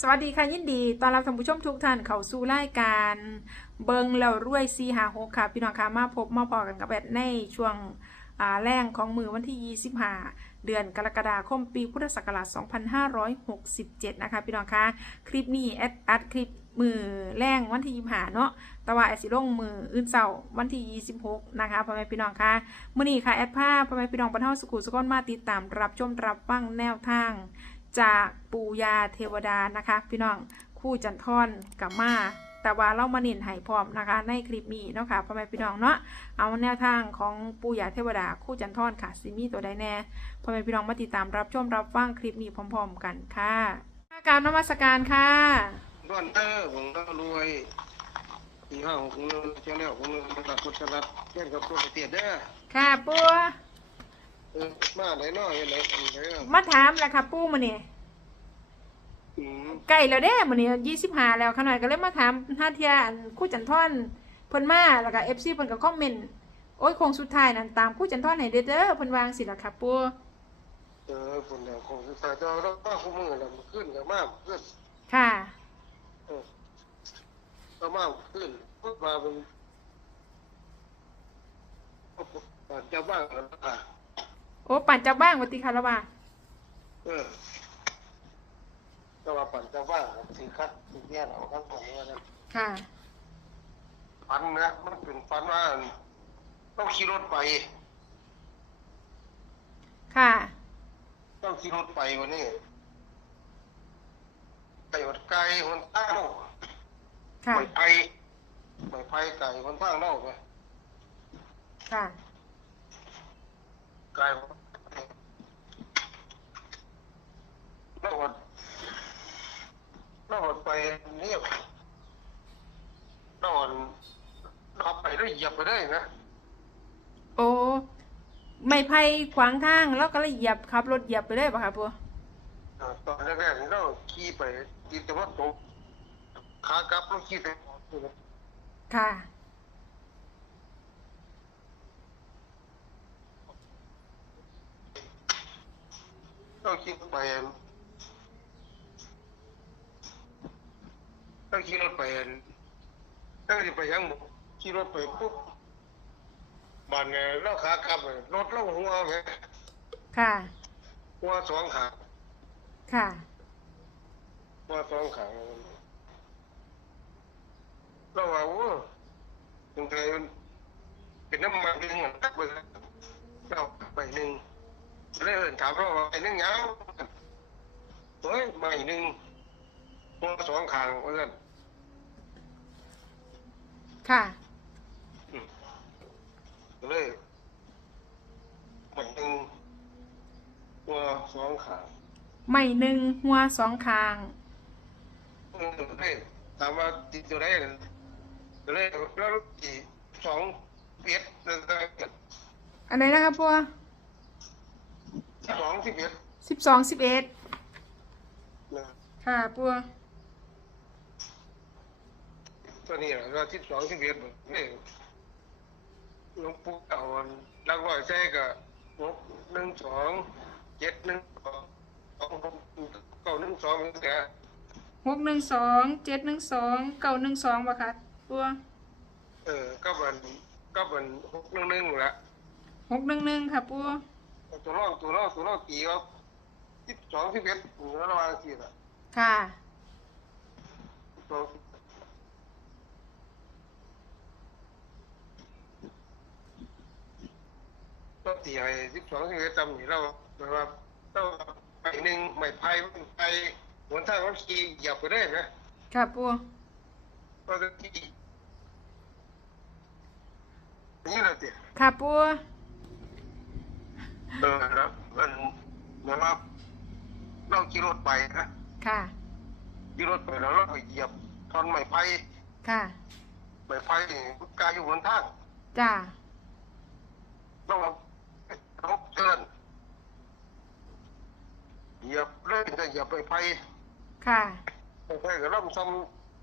สวัสดีค่ะยินดีตอนรับท่านผู้ชมทุกท่านเข้าสู่รายการเบิงแล้วรวยซีหาหกค่ะพี่น้องค่ะมาพบมาพอกันกับแบดในช่วงแรงของมือวันที่ 25 เดือนกรกฎาคมปีพุทธศักราช 2567 นะคะพี่น้องค่ะคลิปนี้แอดอัดคลิปมือแรงวันที่ 25 เนาะแต่ว่าแอดสิลงมืออื่นเสาร์วันที่ 26 นะคะพ่อแม่พี่น้องค่ะมื้อนี้ค่ะแอดภาพพ่อแม่พี่น้องบรรเทาสุขุสุขนมาติดตามรับชมรับฟังแนวทาง จากปูยาเทวดานะคะพี่น้องคู่จันทอนกับมาแต่ว่าเรามาเน้นให้พร้อมนะคะในคลิปนี้เนาะค่ะพ่อแม่พี่น้องเนาะเอาแนวทางของปูยาเทวดาคู่จันทอนค่ะซิมีตัวใดแน่พ่อแม่พี่น้องมาติดตามรับชมรับฟังคลิปนี้พร้อม ๆ กันค่ะการนมัสการค่ะก้อนเตอร์ผมก็รวยสี่ห้าหกเงินเจ้าแล้วของเงินระดับพุทธรัตน์เช่นกับตัวเตียเด้อค่ะปู เออมาไหนน้อยไหนอันไหนอะมาถามแล้วค่ะปูมาเนี่ยอืมใกล้แล้วเด้มาเนี่ยยี่สิบห้าแล้วขน่อยก็เลยมาถามท่าเทียอันคู่จันทอนเพิ่นมาแล้วก็เอฟซีเพิ่นก็คอมเมนต์โอ้ยคงสุดท้ายนั่นตามคู่จันทอนให้เด้อเด้อเพิ่นวางสิล่ะค่ะปูเออคนเดียวคงศึกษาเจ้าแล้วก็คู่มือแล้วมันขึ้นกับมากขึ้นค่ะ เออก็มากขึ้นพูดมาเป็นปัจจุบันแล้วอะ โอ้ปั่นจับบ้างวัติคาราวาเออก็ว่าปัจจุบันสีคัดสีแย่เอาข้างตรงนี้นะค่ะฟันนะมันเป็นฟันว่าต้องขี่รถไป ค่ะ ต้องขี่รถไปวันนี้ไปวัดไกลคนทางเนาะค่ะ ไปไปไปไปไกลคนทางเนาะไปค่ะ ไกลนอกวัดนอกวัดไปเนี่ยนอกวัดขับไปได้เหยียบไปได้นะโอ้ไม่ไพ่ขวางทางแล้วก็เลยเหยียบขับรถเหยียบไปเลยป่ะคะปูเอ่อตอนแรกๆเราขี่ไปที่ตะวันตกขากลับเราขี่ไปค่ะ เราขี่ ไปเราขี่รถไปเราจะไปยังบุขี่รถไปปุ๊บบ้านเนี่ยเราขากลับเนี่ยรถเราหัวไงค่ะ หัวสองขาค่ะหัวสองขาเราว่าโอ้ตรงไทยมันเป็นน้ำมันหนึ่งอะตักไปแล้วเราไปหนึ่งเลยเอิ้นถามเราว่าไปหนึ่งยัง เฮ้ยใหม่หนึ่งหัวสองขางว่ากันค่ะอืมก็เลยใหม่หนึ่งหัวสองขางไม่หนึ่งหัวสองคางเออก็เลยถามว่าติดตัวได้ก็เลยแล้วที่สองเอ็ดแล้วก็อันไหนนะคะปูสองสิบเอ็ดสิบสองสิบเอ็ดนะ ค่ะปูตัวนี้แหละก็สิบสองสิบเอ็ดนี่หลวงปู่เอาลักร้อยใส่กับหกหนึ่งสองเจ็ดหนึ่งสองสองหกเก้าหนึ่งสองแต่หกหนึ่งสองเจ็ดหนึ่งสองเก้าหนึ่งสองป่ะคะปูเออก็บันก็บันหกหนึ่งหนึ่งละหกหนึ่งหนึ่งค่ะปูตัวน้องตัวน้องตัวน้องตีว่าสิบสองสิบเอ็ดระหว่างสี่ละ ค่ะสองก็ตีให้สิบสองสิบเอ็ดจำนี่เราแบบว่าเราไปหนึ่งไม่ไพ่ไปหนทางรถขี่เหยียบไปได้ไหมค่ะปูก็จะขี่นี่แหละติค่ะปูเออแล้วมันเหมือนว่าเราขี่รถไปนะ ค่ะ ขี่รถไปแล้วเราไปเหยียบทอนไม้ไผ่ค่ะไม้ไผ่กายอยู่บนทางจ้าเราลบเชิญเหยียบเล่นจะเหยียบไม้ไผ่ค่ะไม้ไผ่ก็เริ่มซ้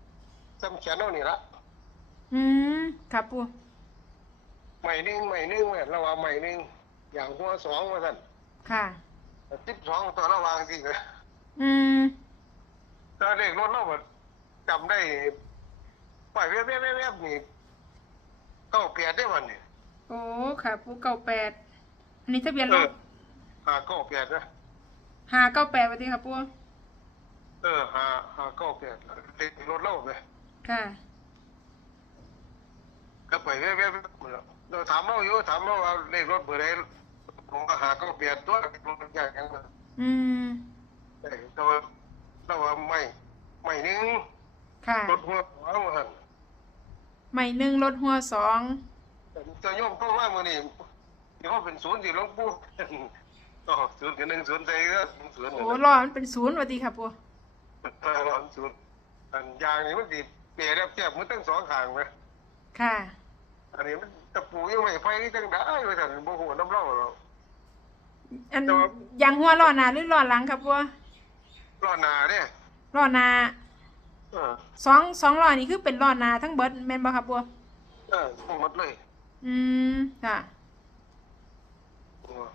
ำซ้ำแขนเรานี่ละอืมค่ะปูใหม่หนึ่งใหม่หนึ่งเนี่ยเราว่าใหม่หนึ่งอย่างหัวสองว่าสั่นค่ะสิบสองตัวระวางสิเลยอืม ถ้าเลขรถเราก็จำได้ไปแวบๆๆๆนี่เก้าแปดได้วันนี่โอ้ ค่ะปูเก้าแปด อันนี้ทะเบียนรเออถหาเก้าแปดนะหาเก้าแปดวันที่ค่ะปูเออหาหาเก้าแปดเลขรถเราไปค่ะ ก็ไปแวบๆเราถามเราอยู่ถามเราว่าเลขรถเบอร์ใดผมก็หาเก้าแปดตัวรถใหญ่ยังไงอืมเออ แต่ว่าเราว่าไม่ไม่หนึงค่ะ รถหัวหัวมันหั่นใหม่หนึ่งรถหัวสองจะโยมเข้ามามื่อนี้เดี๋ยวว่าเป็นศูนย์สิหลวงปู่อ๋อศูนย์กับหนึ่งศูนย์ใจก็ศูนย์โอ้รอมันเป็นศูนย์วันที่ค่ะปูเออร้อนศูนย์อันยางนี่มันติดเปรียบเทียบมันตั้งสองข้างไหมค่ะ อันนี้มันตะปูยังไม่ไฟนี่จังได้ไปสั่นบ่หัวน้ำเล่าหรอกอันแต่ว่ายางหัวล้อหน้าหรือล้อหลังครับปู ล้อหนาเนี่ยล้อหน้าเออสองสองล้อนี่คือเป็นล้อหน้าทั้งเบิดแม่นบ่ครับปูเออทั้งหมดเลยอืมค่ะ เออ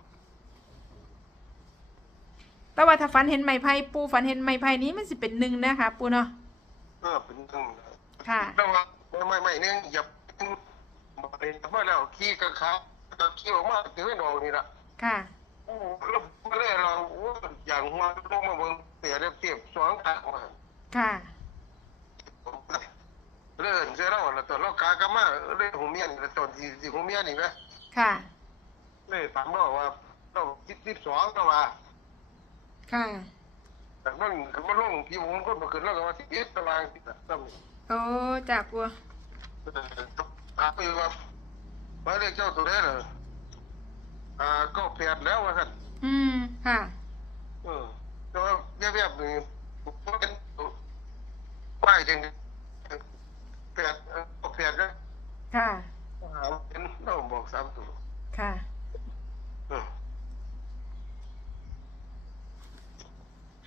แต่ว่าถ้าฝันเห็นไม้ไผ่ปูฝันเห็นไม้ไผ่นี้มันสิเป็นหนึ่งนะคะปูเนาะเออเป็นทั้งค่ะ แล้วว่าไม่ไม่ไม่เนี่ยอย่ามาเป็นมาแล้วขี้กระขาขี้ออกมาถึงไม่นอนนี่ละค่ะ โอ้แล้วมาเลยเราโอ้อย่างหัวลงมาเบิ่งเสียเรียบเทียบสองทางมาค่ะเลื่อนเสียแล้วแล้วตอนเรากากะมาเรื่องหูเมียนแล้วตอนที่ที่หูเมียนนี่ไหมค่ะ เลยถามว่าว่าเราสิบสิบสองก็ว่าค่ะ แต่มันมันลงพี่ผมก็มาขึ้นแล้วก็ว่าสิบเอ็ดตารางสิบสามโอ้จากปูถามไปว่าหมายเลขเจ้าตัวนี้เหรออ่าก็แปดแล้วว่าท่านอืม ค่ะเออ แต่ว่าเรียบๆนี่มันเป็นป้ายจริงแปดเออก็แปดนะค่ะ หาเป็นเราบอกสามตัวค่ะ เออ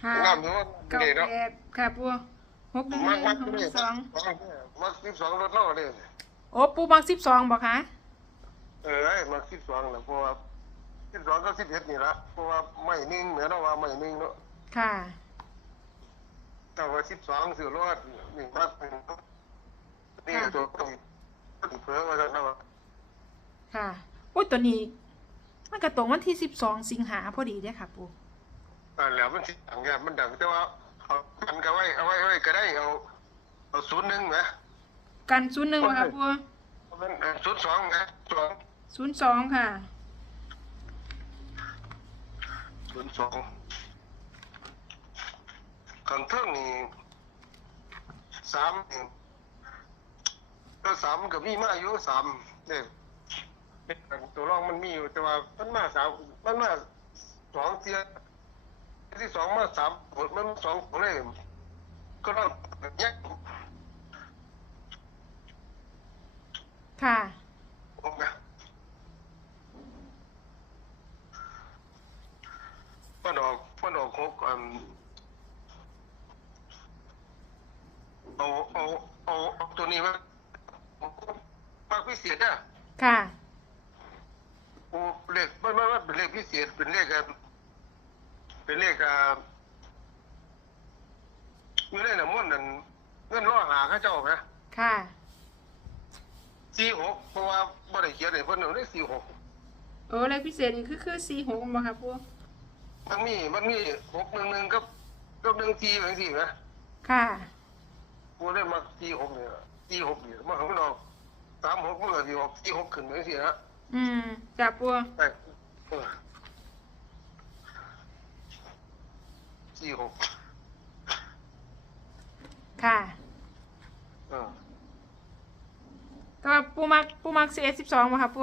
ห้าน้ำอยู่ว่าเก้านี่เนาะแปดค่ะปูหกหนึ่งหมันึ่กงมักหกหนี่นึ่งสองมักสิบสองรถเล่าเลยโอ้ปูมักสิบสองบอกคะเออไอ้มักสิบสองแหละเพราะว่าสิบสองก็สิบเอ็ดนี่ละเพราะว่าไม่นิ่งเหมือนเราว่าไม่นิ่งเนาะ ค่ะ แต่ว่าสิบสองสื่อรถนี่มักเป็นนี่ตัวต้องเผื่อว่าจะเนาะค่ะอุ้ยตัวนี้มันกระตรงวันที่สิบสองสิงหาพอดีเด้อค่ะปูอ่าแล้วมันสิดังแกมันดังแต่ว่าเอากันก็ไว้เอาไว้ไว้ก็ได้เอาเอาศูนย์หนึ่งนะกันศูนย์หนึ่งค่ะปูมันศูนย์สองนะสองศูนย์สองค่ะศูนย์สอง ขันเทิงนี่สามนี่ก็สามกับพี่มาอยู่สามเนี่ยเป็นตัวรองมันมีอยู่แต่ว่ามันมาสามมันมาสองเทียที่สองมาสามมันสองเลยก็ต้องแยก ค่ะ ออกนะมันออกมันออกหกอันเอาเอาเอาเอาตัวนี้มาปากพิเศษอะ ค่ะ โอ้เลขมันมันมันเป็นเลขพิเศษเป็นเลขอะเป็นเลขอะอยู่ในน้ำมันต์นั่นเงินล่อหาเข้าเจ้าไหมค่ะ สี่หกเพราะว่าบ่ได้เขียนให้เพิ่นเอาได้สี่หกโอ้เลขพิเศษนี่คือคือสี่หกบ่ค่ะปูมันมีมันมีหกหนึ่งหนึ่งกับกับหนึ่งสี่แบบสี่นะค่ะ กูได้มาสี่หกเนี่ยสี่หกเนี่ยมาของเราสามหกมันก็สี่หกสี่หกขึ้นแบบสี่นะอืมจากปูแต่เออสี่หก ค่ะเออแต่ว่าปูมักปูมักสิบเอ็ดสิบสองบ่ค่ะปู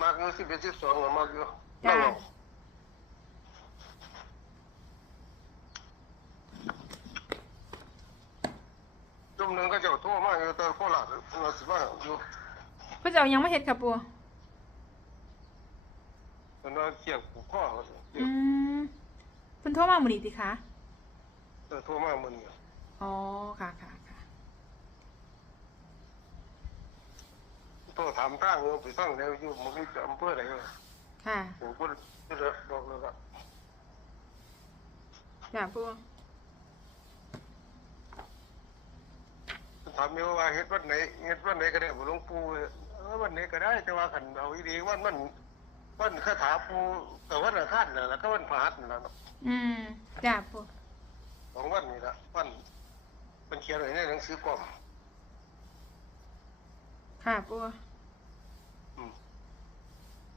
มากเงินสิบเอ็ดสิบสองมากอยู่จ้าเราจุ่มหนึ่งก็เจ้าโทั่วมากอยู่แต่โคราชเราสิว่าอยู่เพื่อจะเอายังไม่เห็ดค่ะปูมันว่าเกี่ยวผูกข้ออืมเพิ่นโทรมาหมื้อนี้ติคะเออโทั่วมากมันเนี่ยอ๋อค่ะค่ะ ค่ะโทั่วถามตั้งเออไปตั้งแล้วอยู่มันมีอำเภอไหนเลยค่ะผมก็จะบอกเลยว่าจ้าปูถามอยู่ว่าเฮ็ดวันไหนเฮ็ดวันไหนก็ได้บ่หลวงปู่เออวันไหนก็ได้แต่ว่าคันเอาอีดีวันมันวันคาถาปู่แต่วันอังคารน่ะแล้วก็วันพฤหัสนั่นล่ะเนาะอืมจ้าปูสองวันนี่ละวันมันเขียนไว้ในหนังสือกล่อม ค่ะปูอืม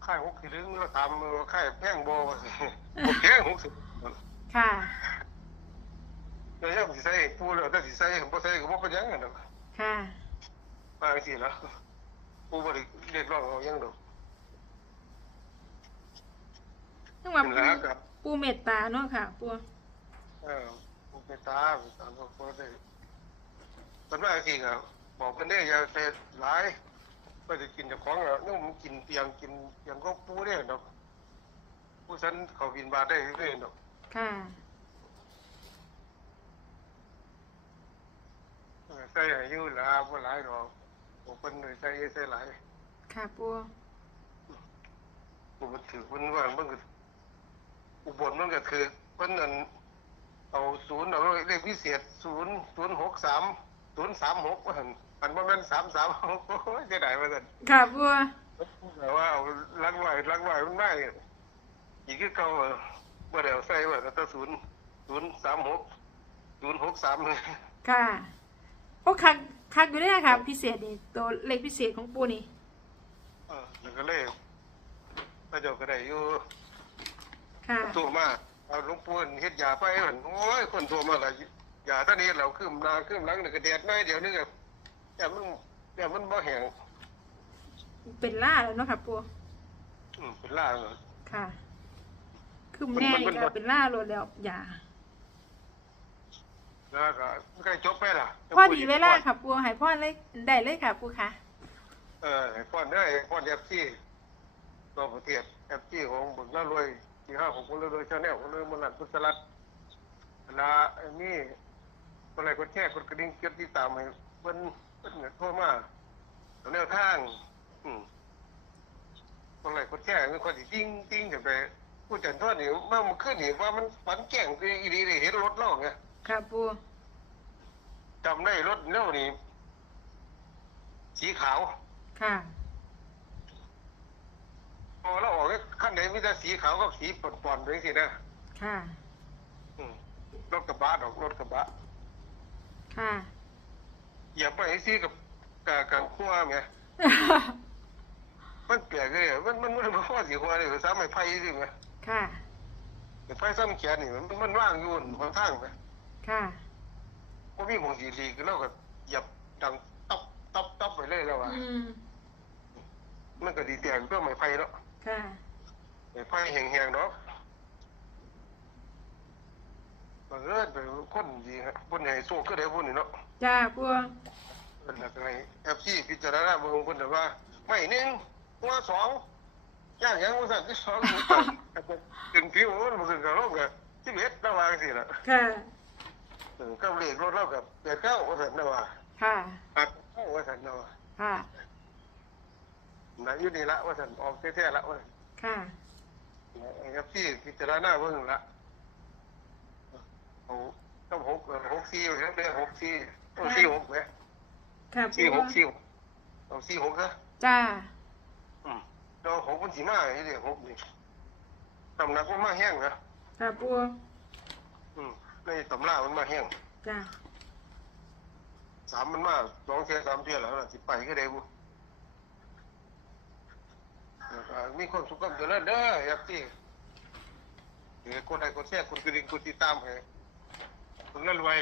ค่ายหกสิลึงแล้วถามว่าค่ายแพงบ่ว่าสิบ่แพงหกสิบค่ะแล้วยังสิใส่ปู่แล้วแต่สิใส่บ่ใส่ก็บ่เป็นหยังกันดอกค่ะว่าจังซี่ล่ะปู่บ่ได้เรียกร้องเอาหยังดอกนึกว่านั่นปูล่ะครับปูเมตตาเนาะค่ะปูเออปู่เมตตาเมตตาบ่บ่ได้ตอนว่าจังซี่ก็บ อกเพิ่นได้อย่าใส่หลายก็จะกินเจ้าของแล้วนุ่มกินเปียงกินเปียงของปู่เด้ดอกผู้ฉันเขาบินบาทได้เรื่อยๆดอกค่ะเออใส่ให้อยู่ละบ่หลายดอกผมเพิ่นเลยใส่ใส่หลายค่ะปูผมก็ถือเพิ่นว่ามันก็อุบลมันก็คือเพิ่นนั่นเอาศูนย์เอาเลขพิเศษศูนย์ศูนย์หกสามศูนย์สามหกว่าหั่น อันบ่แม่นสามสามโอ้ยจะได้ว่าซั่นค่ะปูแต่ว่าเอาลักไว้ลักไว้มันได้อีกคือเก่าเออบ่ได้เอาใส่ไว้แต่ศูนย์ศูนย์สามหกศูนย์หกสามเลยค่ะโอ้คักคักอยู่ได้ค่ะพิเศษนี่ตัวเลขพิเศษของปูนี่เออแล้วก็เลยพระเจ้าก็ได้อยู่ค่ะโทรมาเอาหลวงปู่เฮ็ดยาไปเหมือนโอ้ยคนโทรมาหลายยาตอนนี้เราขึ้นนาขึ้นหลังนี่ก็แดดน้อยเดี๋ยวนึงอะ แต่มันแต่มันบ่แห้งเป็นล่าแล้วเนาะค่ะปูอืมเป็นล่าเนาะค่ะ คือแน่มันมันก็เป็นล่าโลดแล้วอย่าแล้วก็ใกล้จบไปล่ะพอดีเวลาค่ะปูให้พ่อเลยได้เลยค่ะปูค่ะ เออให้พ่อนได้พ่อนแอฟซีตัวประเทศแอฟซีของบุญละรวยที่ห้าของบุญละรวยชาแนลของเลยมันหลักพุทธรัตน์เวลาอันนี้คนไหนคนแค่คนกระดิ่งเกียรติตามให้เพิ่น เพิ่นเนี่ยโทรมาเอาแนวทาง อืมคนไหนคนแก่เป็นคนที่ติ้งติ้งกันไปผู้จันทอดนี่ว่ามันขึ้นนี่ว่ามันฝันแก่งคืออีดีเลยเห็นรถเล่าไงค่ะปูจำได้รถเล่านี่สีขาวค่ะพอเราออกขั้นไหนมีแต่สีขาวกับสีปอนๆเป็นสินะค่ะอืมรถกระบะดอกรถกระบะค่ะ อย่าไปสีกับกับกับขั้วไงมันเปียกเลยมันมันมันพ่อสีขั้วเลยซ้ำไม่ไพ่สิไงค่ะ ไฟซ้ำแขนนี่มันมันว่างอยู่บนทางไงค่ะพวกพี่มองสีดีก็แล้วก็หยับดังตับตับตับไปเลยแล้วอะอืม มันก็ดีแต่ก็ไม่ไฟเนาะค่ะ ไม่ไฟแห้งๆเนาะมันเลิศไปคนดีฮะคนใหญ่โซ่ก็ได้บุญนี่เนาะ จ้าปูเป็นอะไรเอฟซีพิจารณาเบิ่งคนแต่ว่า ไม่หนึ่งหัวสองย่างยังว่าสั่นที่สองถึงผิวมันถึงกระโลกกับที่เบ็ดระวางสิล่ะค่ะ เออก็เลขรถเรากับเบ็ดเก้าว่าสั่นนะว่าค่ะ หักเก้าว่าสั่นนะว่าค่ะ ไหนอยู่นี่ละว่าสั่นออกแท้ๆละว่าค่ะ เอฟซีพิจารณาเบิ่งละเอาต้องหกเออหกสี่เรื่องเรื่องหกสี่ ต้องสี่หกเนี่ยค่ะปูสี่หกสี่หกเอาสี่หกนะจ้าอืมเราหกมันสีมาไอ้เด็กหกนี่ตำหนักมันมาแห้งนะค่ะปูอืมในตำรามันมาแห้งจ้าสามมันมาสองเทียสามเทียแล้วล่ะสิไปก็ได้บุเออก็มีคนสุขภาพเจริญเด้ออยากที่เออคนใดคนแท้คนกระดิ่งคนติดตามให้คนนั้นรวย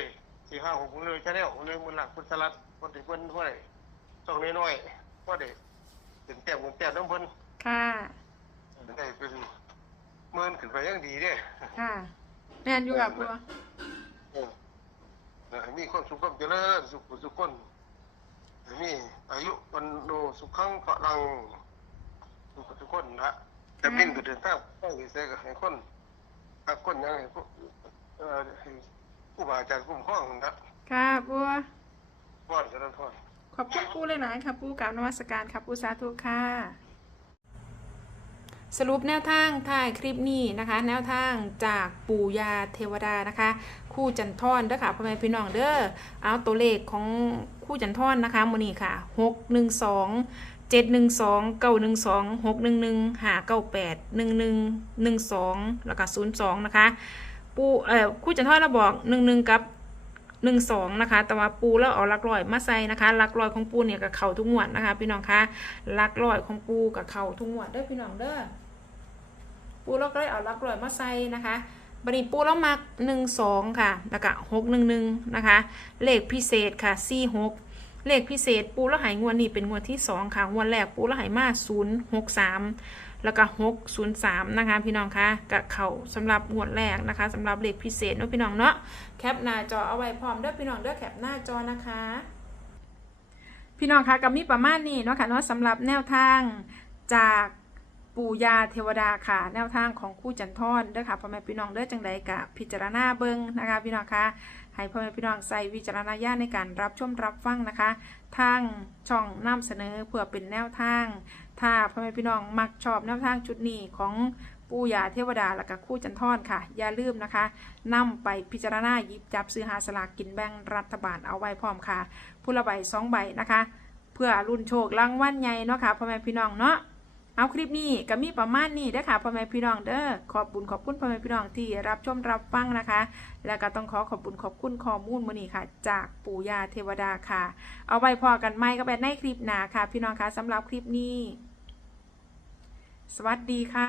สี่ห้าหกคนเลยแค่นี้คนเลยมันหลักคนสลัดคนที่เพิ่นเท่าไหร่ต้องน้อยๆก็ได้ถึงแต้มถึงแต้มน้ำเพิ่นค่ะได้เป็นหมื่นขึ้นไปยังดีเด้ค่ะแม่นอยู่ค่ะปูเออเออมีความสุขความเจริญสุขสุขคนมีอายุวันโนสุขังพลังสุขทุกคนนะแต่บินก็เดินทางต้องมีเสกให้คนหักคนยังให้ ผู้เอ่อให้ผู้บาอาจารย์คุ้มครองนะค่ะปูป้อนเจริญพรขอบคุณปูหลายๆค่ะปูกราบนมัสการค่ะปูสาธุค่ะ สรุปแนวทางท้ายคลิปนี้นะคะ แนวทางจากปู่ยาเทวดานะคะ คู่จันทอนเด้อค่ะพ่อแม่พี่น้องเด้อเอาตัวเลขของคู่จันทอนนะคะมื้อนี้ค่ะ612 712 912 611 598 1112แล้วก็02นะคะ ปูเอ่อคู่จันทอนเราบอก11กับ12นะคะ แต่ว่าปูแล้วเอาลักร้อยมาใส่นะคะลักร้อยของปูเนี่ยกับเข่าทุกงวดนะคะ พี่น้องคะลักร้อยของปูกับเข่าทุกงวดเด้อพี่น้องเด้อปูเราก็เลยเอาลักร้อยมาใส่นะคะบัดนี้ปูเรามักหนึ่งสองค่ะแล้วก็หกหนึ่งหนึ่งนะคะ เลขพิเศษค่ะสี่หก เลขพิเศษปูเราหายงวดนี้เป็นงวดที่สองค่ะงวดแรกปูเราหายมาศูนย์หกสามแล้วก็หกศูนย์สามนะคะพี่น้องคะกับเขาสำหรับงวดแรกนะคะสำหรับเลขพิเศษเนาะพี่น้องเนาะแคปหน้าจอเอาไว้พร้อมเด้อพี่น้องเด้อแคปหน้าจอนะคะ พี่น้องคะกับมีประมาณนี้เนาะค่ะเนาะสำหรับแนวทางจากปู่ยาเทวดาค่ะ แนวทางของคู่จันทอนเด้อค่ะพ่อแม่พี่น้องเด้อจังใดกะพิจารณาเบิ่งนะคะพี่น้องคะ ให้พ่อแม่พี่น้องใส่วิจารณญาณในการรับชมรับฟังนะคะทางช่องนำเสนอเพื่อเป็นแนวทาง ถ้าพ่อแม่พี่น้องมักชอบแนวทางชุดนี้ของปู่ยาเทวดาและก็คู่จันทอนค่ะ อย่าลืมนะคะนำไปพิจารณาหยิบจับซื้อหาสลากกินแบ่งรัฐบาลเอาไว้พร้อมค่ะผู้ละใบสองใบนะคะ เพื่อรุ่นโชครางวัลใหญ่เนาะค่ะพ่อแม่พี่น้องเนาะ เอาคลิปนี้ก็มีประมาณนี้เด้อค่ะพ่อแม่พี่น้องเด้อขอบบุญขอบคุณพ่อแม่พี่น้องที่รับชมรับฟังนะคะ แล้วก็ต้องขอขอบบุญขอบคุณข้อมูลมื้อนี้ค่ะ จากปู่ย่าเทวดาค่ะ เอาไว้พอกันไม่ก็แบบในคลิปหน้าค่ะ พี่น้องคะสำหรับคลิปนี้ สวัสดีค่ะ